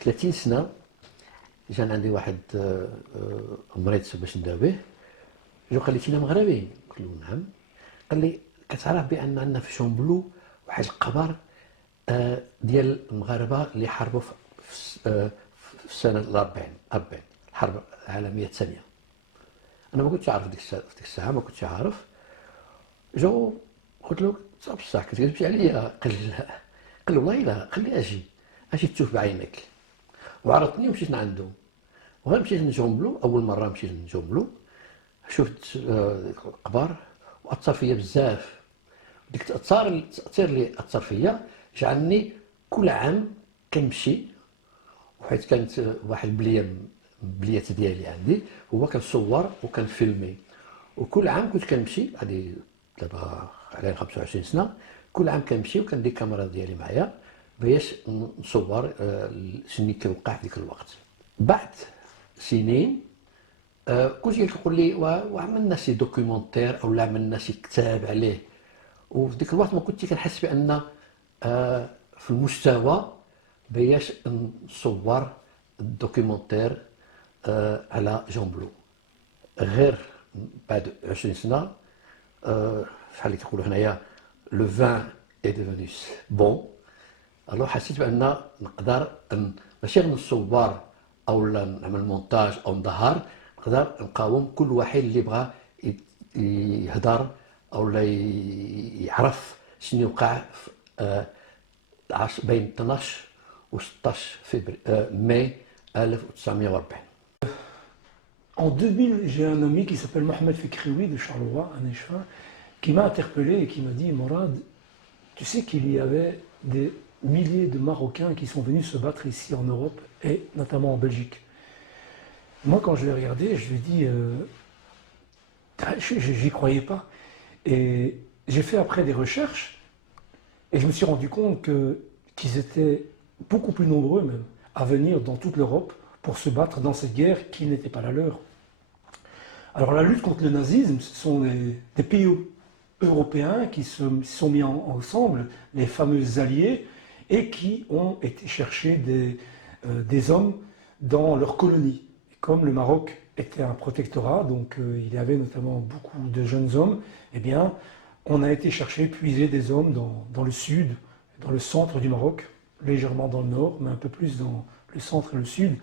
30 سنه جان عندي واحد مريض باش نداو به. جو قال لي انت مغربي؟ قلت له نعم. قال لي كتعرف بان عندنا في شومبلو واحد القبر ديال المغاربه اللي حاربوا في السنه الأربعين الحرب العالميه الثانيه. انا ما كنتش عارف في ديك الساعه ما كنتش عارف. جو قلت له بصح كتكذبش عليا؟ قال لي لا. قال له والله لا. قال لي اجي تشوف بعينك. وعرضتني ومشيت لعنده. وغير مشيت لجومبلو، اول مره مشيت لجومبلو شفت القبر واثر فيا بزاف. ديك التاثير اللي اثر فيا جعلني كل عام كنمشي، وحيت كانت واحد البليات ديالي عندي هو كنصور وكنفيلمي. وكل عام كنت كنمشي، هذه دابا على 25 سنه، كل عام كنمشي وكندير الكاميرا ديالي معايا باش نصور شنو كيوقع في ذاك الوقت. بعد سنين كنت كيقول لي وعملنا شي دوكيومونتير او عملنا شي كتاب عليه. وفي ذاك الوقت ما كنتش كنحس بان في المستوى باش نصور الدوكيومونتير على جومبلو. غير بعد 20 سنه شحال اللي كيقولوا هنايا لو فان اي ديفوني بون. الو حسيت بان نقدر ماشي غير نصور او نعمل مونتاج او نظهر، نقدر نقاوم كل واحد اللي بغى يهضر او يعرف شنو وقع بين 12 و 16 ماي 1940. En 2000, j'ai un ami qui s'appelle Mohamed Fikrioui de Charleroi, un échevin, qui m'a interpellé et qui m'a dit « Morad, tu sais qu'il y avait des milliers de Marocains qui sont venus se battre ici en Europe et notamment en Belgique. » Moi, quand je l'ai regardé, je lui ai dit j'y croyais pas. Et j'ai fait après des recherches et je me suis rendu compte qu'ils étaient beaucoup plus nombreux même à venir dans toute l'Europe pour se battre dans cette guerre qui n'était pas la leur. Alors la lutte contre le nazisme, ce sont des pays européens qui se sont mis ensemble, les fameux alliés, et qui ont été chercher des hommes dans leurs colonies. Et comme le Maroc était un protectorat, donc il y avait notamment beaucoup de jeunes hommes, eh bien on a été chercher, puiser des hommes dans le sud, dans le centre du Maroc, légèrement dans le nord, mais un peu plus dans le centre et le sud.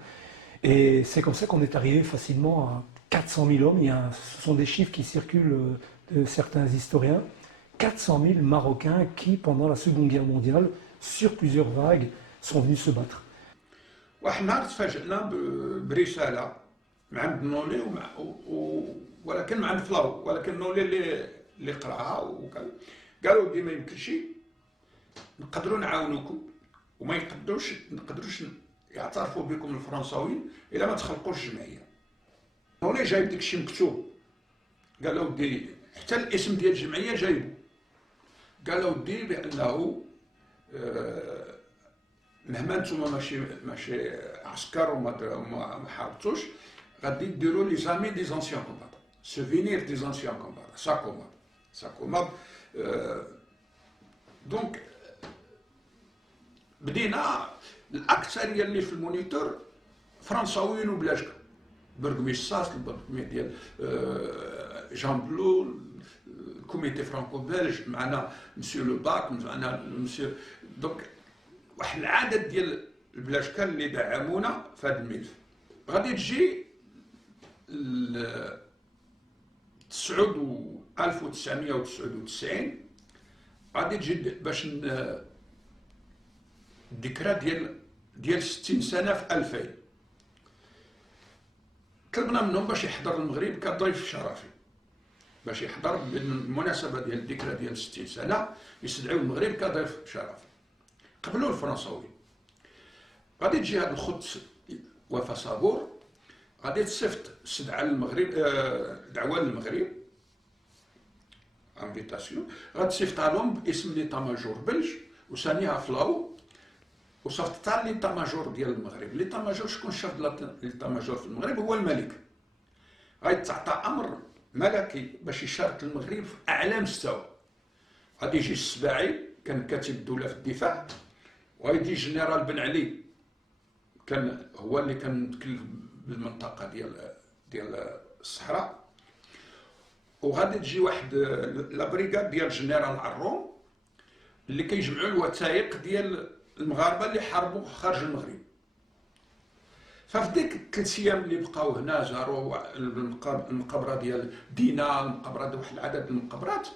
Et c'est comme ça qu'on est arrivé facilement à 400 000 hommes. Ce sont des chiffres qui circulent de certains historiens. 400 000 Marocains qui, pendant la Seconde Guerre mondiale, sur plusieurs vagues, sont venus se battre. واحد النهار تفاجئنا برساله من عند نولي ولكن من عند فلاو، ولكن نولي اللي قراها قالوا دي ما يمكنش نقدروا نعاونوكم وما نقدروش يعترفوا بكم الفرنساويين الا ما تخلقوش جمعيه. نولي جايب داكشي مكتوب، قال له ودي حتى الاسم ديال الجمعيه جايبو. قال له ودي بانه مهما نتوما ماشي عسكر وما حاربتوش، غادي ديروا لي زامي دي زونسيان كومبات، سوفينير دي زونسيان كومبات، سا كومبات. دونك بدينا الاكثريه اللي في المونيتور فرنساويين وبلاشكا، برغميساس البرغمي ديال جان بلو، الكوميتي فرانكو بلج، معنا مسيو لو باك، معنا مسيو. دونك واحد العدد ديال البلاشكا اللي دعمونا في هذا الملف. غادي تجي 1999 غادي تجي باش الذكرى ديال 60 سنه في 2000. طلبنا منهم باش يحضر المغرب كضيف شرفي، باش يحضر بالمناسبه ديال الذكرى ديال 60 سنه، يستدعيو المغرب كضيف شرفي. قبلوا الفرنساويين. غادي تجي هاد الخط وفا صابور، غادي تصيفط استدعاء للمغرب، دعوه للمغرب، انفيتاسيون، غتصيفطها لهم باسم ليطا ماجور بلج وثانيها فلاو، وصيفطتها ليطا ماجور ديال المغرب. ليطا ماجور شكون شاف ليطا ماجور في المغرب؟ هو الملك. غيتعطى امر ملكي باش يشارك المغرب في اعلى مستوى. غادي يجي السباعي، كان كاتب الدوله في الدفاع، وغيجي جنرال بن علي كان هو اللي كان متكلف بالمنطقه ديال الصحراء، وغادي تجي واحد لابريغاد ديال جنرال عروم اللي كيجمعوا الوثائق ديال المغاربه اللي حاربوا خارج المغرب. ففي ديك الثلاث ايام اللي بقاو هنا زاروا المقبره ديال دينا، المقبره ديال واحد العدد من المقبرات،